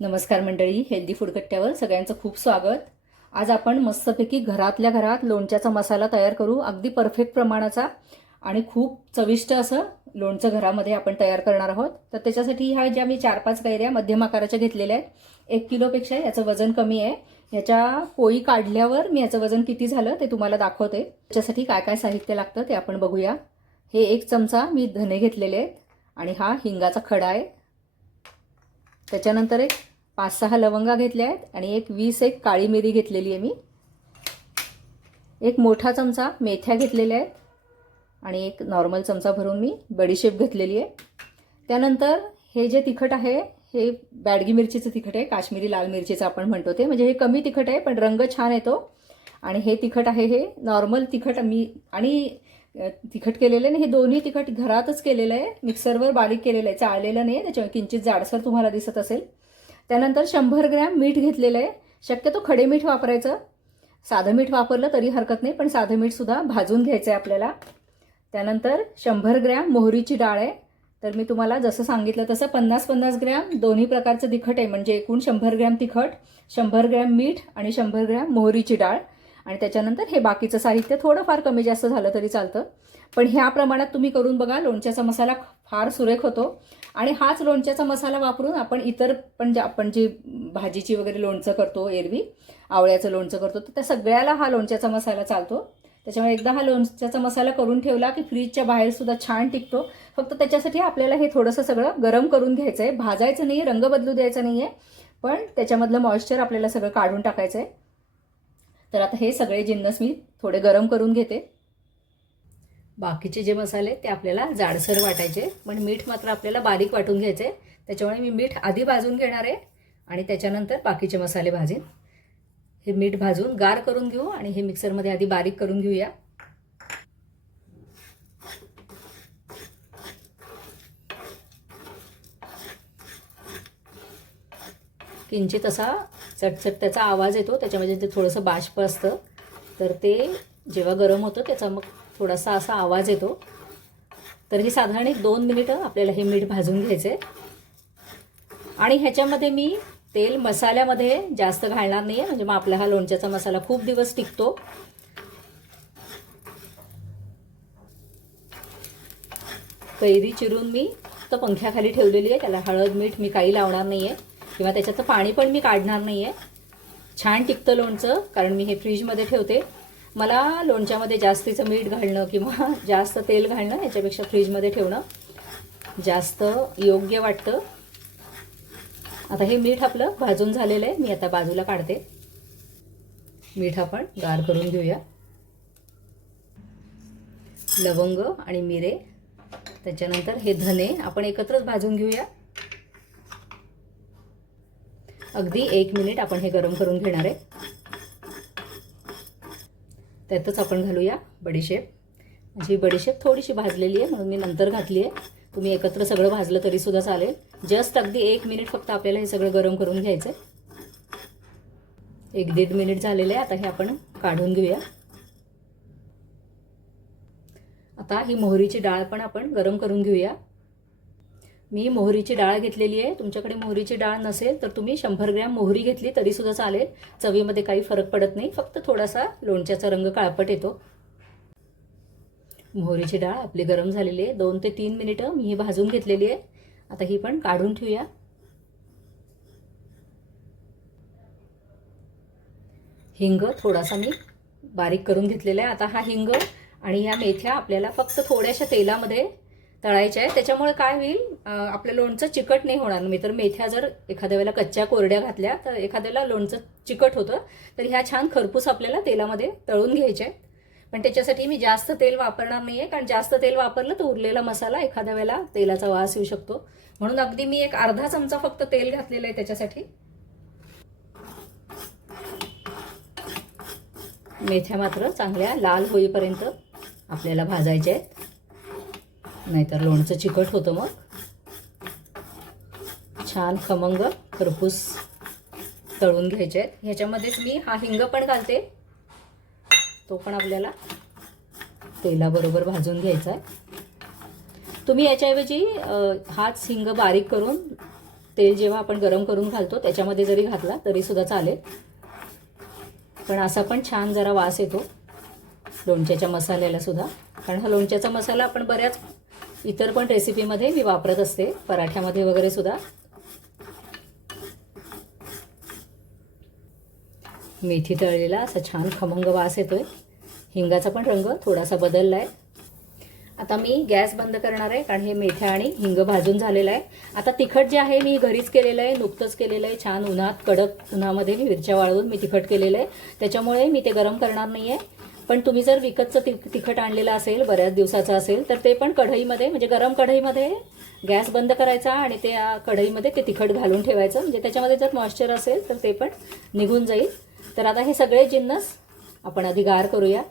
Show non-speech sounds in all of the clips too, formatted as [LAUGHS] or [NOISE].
नमस्कार मंडळी healthy food कट्ट्यावर सगळ्यांचं खूप स्वागत. आज आपण मस्तपैकी घरातल्या घरात लोणच्याचा मसाला तयार करू अगदी परफेक्ट प्रमाणाचा आणि खूप चविष्ट असं लोणचं घरामध्ये आपण तयार करणार आहोत. तर त्याच्यासाठी ह्या ज्या मी चार पाच कैऱ्या मध्यम आकाराच्या घेतलेल्या आहेत एक किलोपेक्षा याचं वजन कमी आहे. याच्या पोळी काढल्यावर मी याचं वजन किती झालं ते तुम्हाला दाखवते. त्याच्यासाठी काय काय साहित्य लागतं ते आपण बघूया. हे एक चमचा मी धने घेतलेले आहेत आणि हा हिंगाचा खडा आहे. त्याच्यानंतर एक पाच सहा लवंगा घेतल्या आहेत आणि एक वीस एक काळी मिरी घेतलेली आहे मी. एक मोठा चमचा मेथ्या घेतलेल्या आहेत आणि एक नॉर्मल चमचा भरून मी बडीशेप घेतलेली आहे. त्यानंतर हे जे तिखट आहे हे बॅडगी मिरचीचं तिखट आहे काश्मीरी लाल मिरचीचं आपण म्हणतो ते. म्हणजे हे कमी तिखट आहे पण रंग छान येतो. आणि हे तिखट आहे हे नॉर्मल तिखट मी आणि तिखट केलेलं आहे हे दोन्ही तिखट घरातच केलेलं आहे. मिक्सरवर बारीक केलेलं आहे. चाळलेलं नाही आहे. त्याच्यामुळे किंचित जाडसर तुम्हाला दिसत असेल. त्यानंतर शंभर ग्रॅम मीठ घेतलेलं आहे. शक्यतो खडे मीठ वापरायचं. साधं मीठ वापरलं तरी हरकत नाही पण साधं मीठसुद्धा भाजून घ्यायचं आहे आपल्याला. त्यानंतर शंभर ग्रॅम मोहरीची डाळ आहे. तर मी तुम्हाला जसं सांगितलं तसं पन्नास पन्नास ग्रॅम दोन्ही प्रकारचं तिखट आहे. म्हणजे एकूण शंभर ग्रॅम तिखट शंभर ग्रॅम मीठ आणि शंभर ग्रॅम मोहरीची डाळ. आणि त्याच्यानंतर हे बाकीचं साहित्य थोडंफार कमी जास्त झालं तरी चालतं. पण ह्या प्रमाणात तुम्ही करून बघा लोणच्याचा मसाला फार सुरेख होतो. आणि हाच लोणच्याचा मसाला वापरून आपण इतर पण जे आपण जी भाजीची वगैरे लोणचं करतो एरवी आवळ्याचं लोणचं करतो तर त्या सगळ्याला हा लोणच्याचा मसाला चालतो. त्याच्यामुळे एकदा हा लोणच्याचा मसाला करून ठेवला की फ्रीजच्या बाहेरसुद्धा छान टिकतो. फक्त त्याच्यासाठी आपल्याला हे थोडंसं सगळं गरम करून घ्यायचं आहे भाजायचं नाही रंग बदलू द्यायचा नाही आहे पण त्याच्यामधलं मॉइश्चर आपल्याला सगळं काढून टाकायचं आहे तर आता हे सगळे जिन्नस मी थोडे गरम करून घेते. बाकीचे जे मसाले ते आपल्याला जाडसर वाटायचे पण मीठ मात्र आपल्याला बारीक वाटून घ्यायचे त्याच्यामुळे मी मीठ आधी भाजून घेणार आहे आणि त्याच्यानंतर बाकीचे मसाले भाजीन. हे मीठ भाजून गार करून घेऊ आणि हे मिक्सरमध्ये आधी बारीक करून घेऊया. किंचित असा चटचट त्याचा आवाज येतो त्याच्यामध्ये ते थोडंसं बाष्प असतं. तर ते जेव्हा गरम होतं त्याचा मग थोडासा असा आवाज येतो. तर ही साधारण एक दोन मिनिटं आपल्याला हे मीठ भाजून घ्यायचं आहे आणि ह्याच्यामध्ये मी तेल मसाल्यामध्ये जास्त घालणार नाही आहे म्हणजे मग आपला हा लोणच्याचा मसाला खूप दिवस टिकतो. कैरी चिरून मी तर पंख्याखाली ठेवलेली आहे. त्याला हळद मीठ मी काही लावणार नाही आहे किंवा त्याच्यातलं पाणी पण मी काढणार नाही आहे छान टिकतं लोणचं कारण मी हे फ्रीजमध्ये ठेवते. मला लोणच्यामध्ये जास्तीचं मीठ घालणं किंवा [LAUGHS] जास्त तेल घालणं याच्यापेक्षा फ्रीजमध्ये ठेवणं जास्त योग्य वाटतं. आता हे मीठ आपलं भाजून झालेलं आहे. मी आता बाजूला काढते. मीठ आपण गार करून घेऊया. लवंग आणि मिरे त्याच्यानंतर हे धने आपण एकत्रच भाजून घेऊया. अगदी एक मिनिट आपण हे गरम करून घेणार आहे. त्यातच आपण घालूया बडीशेप. म्हणजे अशी बडीशेप थोडीशी भाजलेली आहे म्हणून मी नंतर घातली आहे. तुम्ही एकत्र सगळं भाजलं तरी सुद्धा चालेल. जस्ट अगदी एक मिनिट फक्त आपल्याला हे सगळं गरम करून घ्यायचं आहे एक दीड मिनिट झालेलं आहे आता हे आपण काढून घेऊया. आता ही मोहरीची डाळ पण आपण गरम करून घेऊया. मी मोहरीची डाळ घेतलेली आहे. तुमच्याकडे मोहरीची डाळ नसेल तर तुम्ही शंभर ग्रॅम मोहरी घेतली तरीसुद्धा चालेल. चवीमध्ये काही फरक पडत नाही. फक्त थोडासा लोणच्याचा रंग काळपट येतो. मोहरीची डाळ आपली गरम झालेली आहे. दोन ते तीन मिनिटं मी ही भाजून घेतलेली आहे. आता ही पण काढून ठेवूया. हिंग थोडासा मी बारीक करून घेतलेला आहे. आता हा हिंग आणि ह्या मेथ्या आपल्याला फक्त थोड्याशा तेलामध्ये तळायच्या आहे. त्याच्यामुळे काय होईल आपलं लोणचं चिकट नाही होणार. मी तर मेथ्या जर एखाद्या वेळेला कच्च्या कोरड्या घातल्या तर एखाद्याला लोणचं चिकट होतं तर ह्या छान खरपूस आपल्याला तेलामध्ये तळून घ्यायच्या आहेत. पण त्याच्यासाठी मी जास्त तेल वापरणार नाही आहे कारण जास्त तेल वापरलं तर उरलेला मसाला एखाद्या वेळेला तेलाचा वास येऊ शकतो. म्हणून अगदी मी एक अर्धा चमचा फक्त तेल घातलेलं आहे त्याच्यासाठी. मेथ्या मात्र चांगल्या लाल होईपर्यंत आपल्याला भाजायच्या आहेत. नाहीतर लोणचं चिकट होतं मग. छान खमंग खरपूस तळून घ्यायचे आहेत. ह्याच्यामध्येच मी हा हिंग पण घालते. तो पण आपल्याला तेलाबरोबर भाजून घ्यायचा आहे. तुम्ही याच्याऐवजी हाच हिंग बारीक करून तेल जेव्हा आपण गरम करून घालतो त्याच्यामध्ये जरी घातला तरीसुद्धा चालेल. पण असा पण छान जरा वास येतो लोणच्याच्या मसाल्याला सुद्धा. कारण हा लोणच्याचा मसाला आपण बऱ्याच इतर पण रेसिपीमध्ये मी वापरत असते. पराठ्यामध्ये वगैरे सुद्धा. मेथी तळलेला असा छान खमंग वास येतोय. हिंगाचा पण रंग थोडासा बदलला आहे आता मी गॅस बंद करणार आहे कारण हे मेथ्या आणि हिंग भाजून झालेलं आहे. आता तिखट जे आहे मी घरीच केलेलं आहे नुकतंच केलेलं आहे. छान उन्हात कडक उन्हामध्ये मी मिरच्या वाळवून मी तिखट केलेलं आहे. त्याच्यामुळे मी ते गरम करणार नाही आहे पण तुम्ही जर विकतचं ति तिखट आणलेलं असेल बऱ्याच दिवसाचं असेल तर ते पण कढईमध्ये म्हणजे गरम कढईमध्ये गॅस बंद करायचा आणि त्या कढईमध्ये ते तिखट घालून ठेवायचं. म्हणजे त्याच्यामध्ये जर मॉइश्चर असेल तर ते पण निघून जाईल. तर आता हे सगळे जिन्नस आपण आधी गार करूया.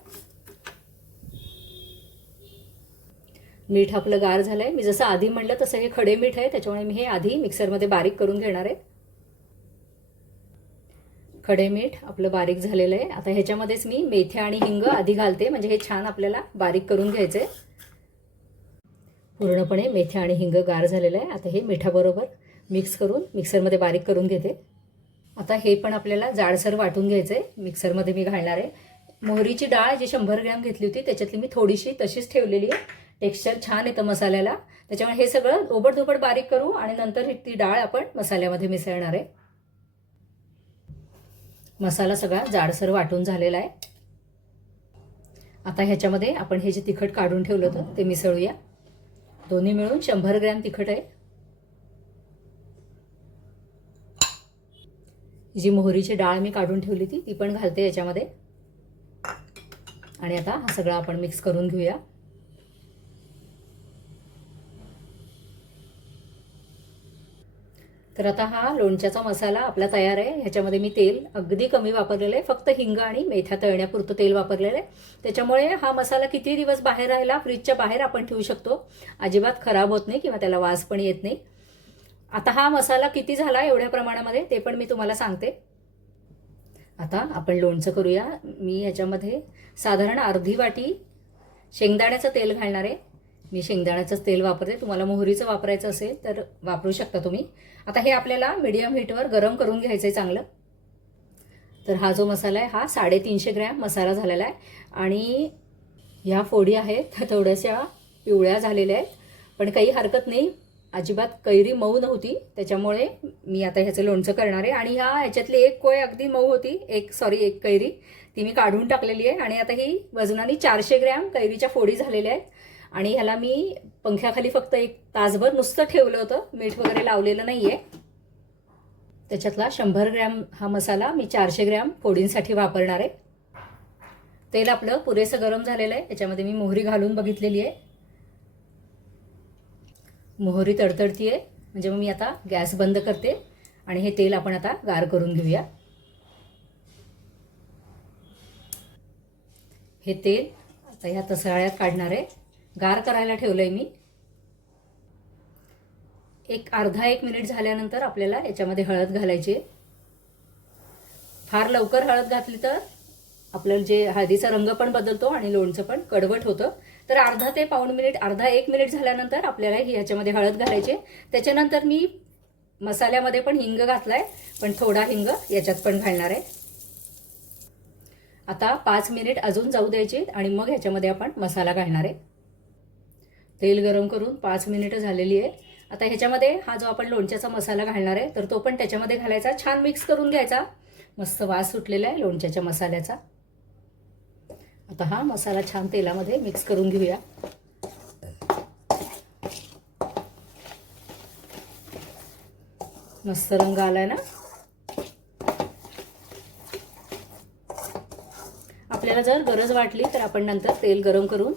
मीठ आपलं गार झालं आहे मी जसं आधी म्हणलं तसं हे खडे मीठ आहे. त्याच्यामुळे मी हे आधी मिक्सरमध्ये बारीक करून घेणार आहे. खडे मीठ आपलं बारीक झालेलं आहे. आता ह्याच्यामध्येच मी मेथ्या आणि हिंग आधी घालते. म्हणजे हे छान आपल्याला बारीक करून घ्यायचं. आहे पूर्णपणे मेथ्या आणि हिंग गार झालेलं आहे. आता हे मिठाबरोबर मिक्स करून मिक्सरमध्ये बारीक करून घेते. आता हे पण आपल्याला जाडसर वाटून घ्यायचं आहे मिक्सरमध्ये मी घालणार आहे. मोहरीची डाळ जी शंभर ग्रॅम घेतली होती त्याच्यातली मी थोडीशी तशीच ठेवलेली आहे. टेक्स्चर छान येतं मसाल्याला. त्याच्यामुळे हे सगळं ओबडधोबड बारीक करू आणि नंतर ती डाळ आपण मसाल्यामध्ये मिसळणार आहे. मसाला सगळा जाडसर वाटून झालेला आहे. आता ह्याच्यामध्ये आपण हे जे तिखट काढून ठेवलं होतं ते मिसळूया. दोन्ही मिळून शंभर ग्रॅम तिखट आहे. जी मोहरीची डाळ मी काढून ठेवली ती ती पण घालते याच्यामध्ये. आणि आता हा सगळा आपण मिक्स करून घेऊया. तर आता हा लोणच्याचा मसाला आपला तयार आहे. ह्याच्यामध्ये मी तेल अगदी कमी वापरलेलं आहे. फक्त हिंग आणि मेथ्या तळण्यापुरतं तेल वापरलेलं आहे. त्याच्यामुळे हा मसाला किती दिवस बाहेर राहिला? फ्रीजच्या बाहेर आपण ठेवू शकतो. अजिबात खराब होत नाही किंवा त्याला वास पण येत नाही. आता हा मसाला किती झाला एवढ्या प्रमाणामध्ये ते पण मी तुम्हाला सांगते. आता आपण लोणचं करूया. मी ह्याच्यामध्ये साधारण अर्धी वाटी शेंगदाण्याचं तेल घालणार आहे. मी शेंगदाण्याचंच तेल वापरते. तुम्हाला मोहरीचं वापरायचं असेल तर वापरू शकता तुम्ही. आता हे आपल्याला मिडियम हीटवर गरम करून घ्यायचं आहे चांगलं. तर हा जो मसाला आहे हा साडेतीनशे ग्रॅम मसाला झालेला आहे. आणि ह्या फोडी आहेत थोड्याशा पिवळ्या झालेल्या आहेत. पण काही हरकत नाही. अजिबात कैरी मऊ नव्हती. त्याच्यामुळे मी आता ह्याचं लोणचं करणार आहे. आणि ह्या ह्याच्यातली एक कोय अगदी मऊ होती. एक सॉरी एक कैरी. ती मी काढून टाकलेली आहे. आणि आता ही वजनाने चारशे ग्रॅम कैरीच्या फोडी झालेल्या आहेत. आणि ह्याला मी पंख्याखाली फक्त एक तासभर नुसतं ठेवलं होतं. मीठ वगैरे लावलेलं नाही आहे त्याच्यातला शंभर ग्रॅम हा मसाला मी चारशे ग्रॅम फोडींसाठी वापरणार आहे. तेल आपलं पुरेसं गरम झालेलं आहे. त्याच्यामध्ये मी मोहरी घालून बघितलेली आहे. मोहरी तडतडती आहे म्हणजे मग मी आता गॅस बंद करते आणि हे तेल आपण आता गार करून घेऊया. हे तेल आता ह्या तसराळ्यात काढणार आहे. गार करायला ठेवलं आहे मी. एक अर्धा एक मिनिट झाल्यानंतर आपल्याला याच्यामध्ये हळद घालायची. आहे फार लवकर हळद घातली तर आपल्याला जे हळदीचा रंग पण बदलतो आणि लोणचं पण कडवट होतं. तर अर्धा ते पाऊण मिनिट अर्धा एक मिनिट झाल्यानंतर आपल्याला ही ह्याच्यामध्ये हळद घालायची. त्याच्यानंतर मी मसाल्यामध्ये पण हिंग घातलाय पण थोडा हिंग याच्यात पण घालणार आहे. आता पाच मिनिट अजून जाऊ द्यायचे आणि मग ह्याच्यामध्ये आपण मसाला घालणार आहे. तेल गरम करून पाच मिनिटं झालेली आहे. आता ह्याच्यामध्ये हा जो आपण लोणच्याचा मसाला घालणार आहे तर तो पण त्याच्यामध्ये घालायचा. छान मिक्स करून घ्यायचा. मस्त वास सुटलेला आहे लोणच्याच्या मसाल्याचा. आता हा मसाला छान तेलामध्ये मिक्स करून घेऊया. मस्त रंग आलाय ना? आपल्याला जर गरज वाटली तर आपण नंतर तेल गरम करून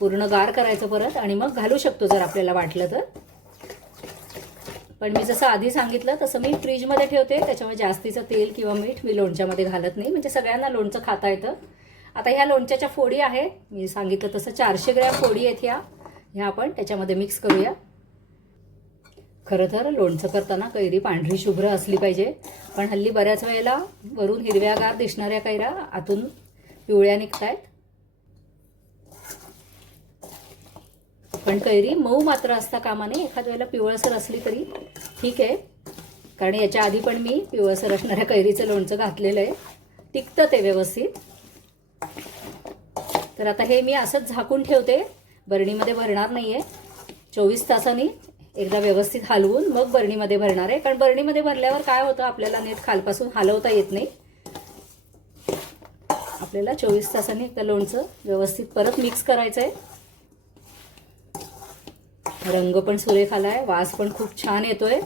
पूर्ण गार करायचं परत आणि मग घालू शकतो जर आपल्याला वाटलं तर. पण मी जसं आधी सांगितलं तसं मी फ्रीजमध्ये ठेवते. त्याच्यामुळे जास्तीचं तेल किंवा मीठ मी लोणच्यामध्ये घालत नाही. म्हणजे सगळ्यांना लोणचं खाता येतं. आता ह्या लोणच्याच्या फोडी आहेत. मी सांगितलं तसं चारशे ग्रॅम फोडी आहेत ह्या. ह्या आपण त्याच्यामध्ये मिक्स करूया. खरं तर लोणचं करताना कैरी पांढरी शुभ्र असली पाहिजे. पण हल्ली बऱ्याच वेळेला वरून हिरव्यागार दिसणाऱ्या कैऱ्या आतून पिवळ्या निघत आहेत पण कैरी मऊ मात्र असता कामा नये एखाद वेळेला पिवळसर असली तरी ठीक आहे. कारण याच्या आधी पण मी पिवळसर असणाऱ्या कैरीचं लोणचं घातलेलं आहे. टिकतं ते व्यवस्थित. तर आता हे मी असंच झाकून ठेवते. बरणीमध्ये भरणार नाही आहे चोवीस तासांनी एकदा व्यवस्थित हलवून मग बरणीमध्ये भरणार आहे. कारण बरणीमध्ये भरल्यावर काय होतं आपल्याला नेट खालपासून हलवता येत नाही. आपल्याला चोवीस तासांनी एकदा लोणचं व्यवस्थित परत मिक्स करायचं आहे रंग पण सुरेख आलाय वास पण खूप छान येतोय.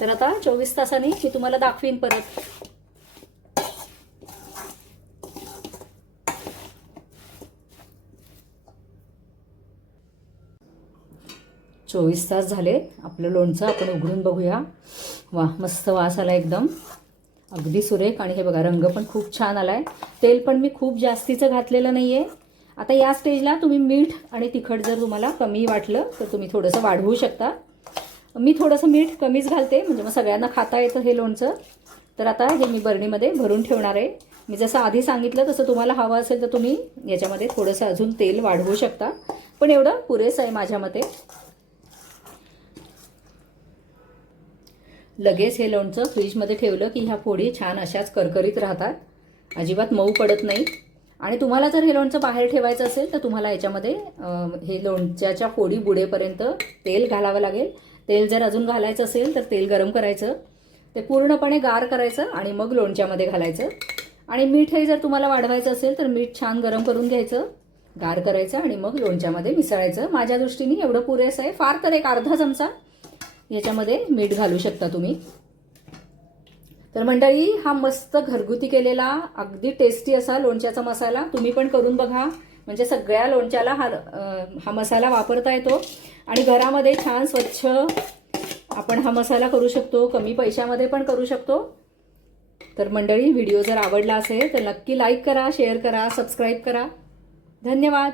तर आता चोवीस तासांनी मी तुम्हाला दाखवीन परत. चोवीस तास झाले आपलं लोणचं आपण उघडून बघूया. वा मस्त वास आला एकदम. अगदी सुरेख. आणि हे बघा रंग पण खूप छान आलाय. तेल पण मी खूप जास्तीचं घातलेलं नाही आहे आता या स्टेजला तुम्ही मीठ आणि तिखट जर तुम्हाला कमी वाटलं तर तुम्ही थोडंसं वाढवू शकता. मी थोडंसं मीठ कमीच घालते म्हणजे मग सगळ्यांना खाता येतं हे लोणचं. तर आता हे मी बरणीमध्ये भरून ठेवणार आहे. मी जसं आधी सांगितलं तसं तुम्हाला हवं असेल तर तुम्ही याच्यामध्ये थोडंसं अजून तेल वाढवू शकता. पण एवढं पुरेसं आहे माझ्या मते. लगेच हे लोणचं फ्रीजमध्ये ठेवलं की ह्या फोडी छान अशाच करकरीत राहतात. अजिबात मऊ पडत नाही. आणि तुम्हाला जर हे लोणचं बाहेर ठेवायचं असेल तर तुम्हाला याच्यामध्ये हे लोणच्याच्या फोडी बुडेपर्यंत तेल घालावं लागेल. तेल जर अजून घालायचं असेल तर तेल गरम करायचं. ते पूर्णपणे गार करायचं आणि मग लोणच्यामध्ये घालायचं. आणि मीठही जर तुम्हाला वाढवायचं असेल तर मीठ छान गरम करून घ्यायचं. गार करायचं आणि मग लोणच्यामध्ये मिसळायचं. माझ्या दृष्टीने एवढं पुरेसं आहे. फार तर एक अर्धा चमचा याच्यामध्ये मीठ घालू शकता तुम्ही. तर मंडळी हा मस्त घरगुती केलेला अगदी टेस्टी असा लोणच्याचा मसाला तुम्ही पण करून बघा. म्हणजे सगळ्या लोणच्याला हा हा मसाला वापरता येतो. आणि घरामध्ये छान स्वच्छ आपण हा मसाला करू शकतो कमी पैशामध्ये पण करू शकतो. तर मंडळी व्हिडिओ जर आवडला असेल तर नक्की लाईक करा शेअर करा सबस्क्राईब करा. धन्यवाद!